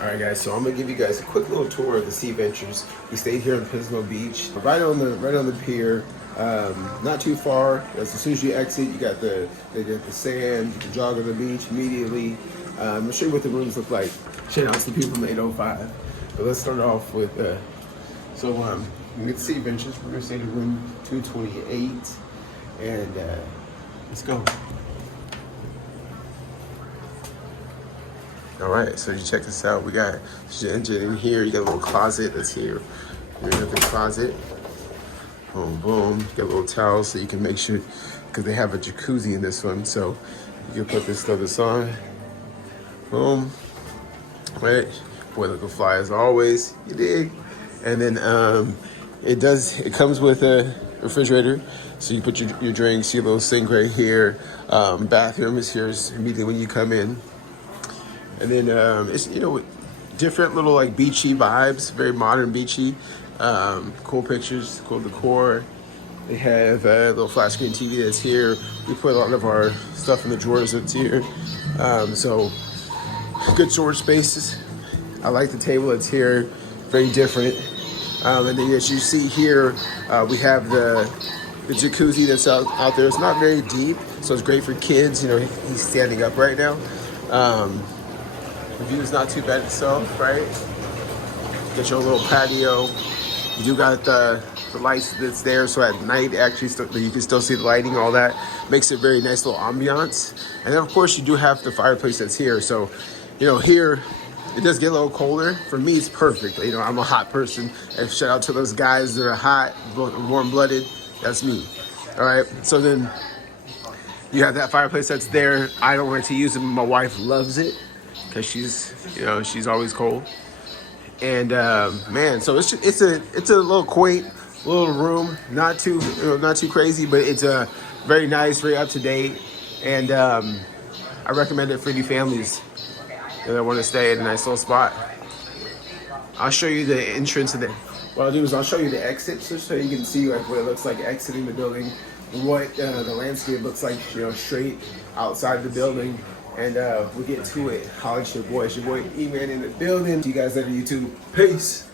All right, guys. So I'm gonna give you guys a quick little tour of the SeaVentures. We stayed here in Pismo Beach, right on the pier. Not too far. As soon as you exit, you got the sand. You can jog on the beach immediately. I'll show you what the rooms look like. Shout out to the people from 805. But let's start off with we get SeaVentures. We're gonna stay in room 228, and let's go. All right, so you check this out. We got engine in here. You got a little closet that's here. You got the closet. Boom, boom. You got a little towel so you can make sure, because they have a jacuzzi in this one, so you can put this on. Boom. Right. Boy, look fly as always. You dig? And then it comes with a refrigerator, so you put your drinks. Your little sink right here. Bathroom is here immediately when you come in. And then it's, different little like beachy vibes, very modern beachy. Cool pictures, cool decor. They have a little flat screen TV that's here. We put a lot of our stuff in the drawers that's here. So good storage spaces. I like the table that's here, very different. And then as you see here, we have the jacuzzi that's out there. It's not very deep, so it's great for kids. He's standing up right now. The view is not too bad itself, right? Get your little patio. You do got the lights that's there, so at night, actually, you can still see the lighting, all that. Makes it a very nice little ambiance. And then, of course, you do have the fireplace that's here. So, here, it does get a little colder. For me, it's perfect. I'm a hot person. And shout out to those guys that are hot, warm-blooded. That's me. All right, so then you have that fireplace that's there. I don't like to use it, but my wife loves it, because she's always cold. And man, so it's a little quaint little room, not too crazy, but it's a very nice, very up to date, and I recommend it for any families that want to stay in a nice little spot. I'll show you the entrance of what I'll do is I'll show you the exit, so you can see like what it looks like exiting the building, what the landscape looks like, straight outside the building. And we'll get to it. Holla at your boy. It's your boy Eman in the building. See you guys later, YouTube. Peace.